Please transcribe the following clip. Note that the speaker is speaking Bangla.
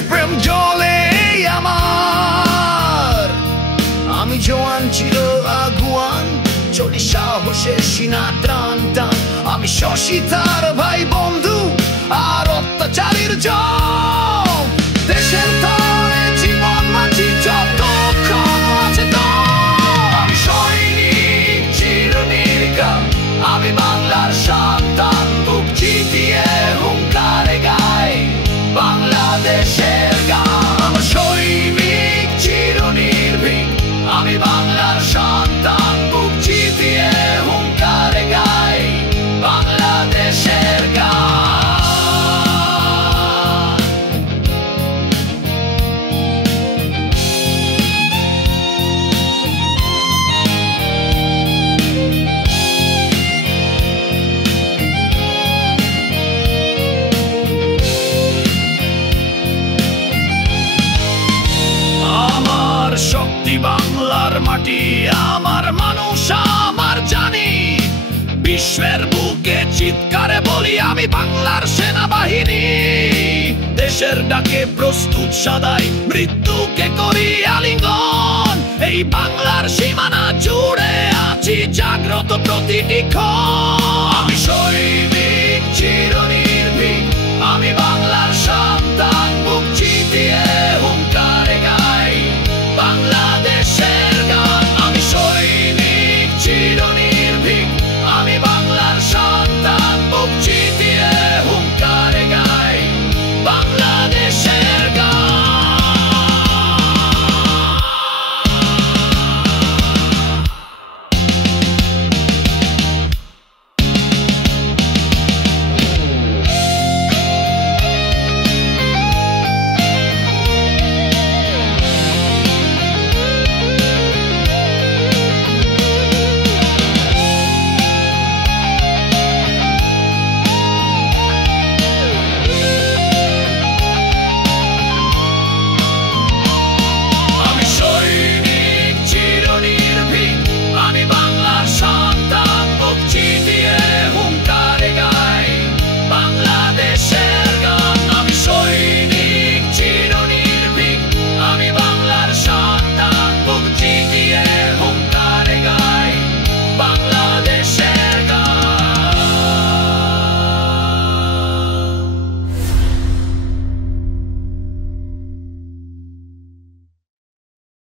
দেশপ্রেম জলে আমার। আমি জোয়ান চির আগুয়ান, চলি সাহসের সীনা টান টান। আমি শশী তার ভাই বন্ধু আর অত্যাচারীর জম। দেশের তরে জীবন মাঝি যতক্ষণ আছে দম। আমি সৈনিক চিরনির্ঘাত, আমি বাংলার সন্তান। বুক চিতিয়ে হুঙ্কারে গাই বাংলাদেশের গান। আমার সৈনিক চিরনির্ভীক, আমি বাংলার সন্তান। বুক চিতিয়ে হুঙ্কারে গাই বাংলাদেশের গান। শক্তি বাংলার মাটি, আমার মানুষ আমার জানি। বিশ্বের বুকে চিৎকারে বলি আমি বাংলার সেনাবাহিনী। দেশের ডাকে প্রস্তুত সদাই, মৃত্যুকে করি আলিঙ্গন। এই বাংলার সীমানা জুড়ে আছি জাগ্রত প্রতিটি ক্ষণ। আমি শহীদ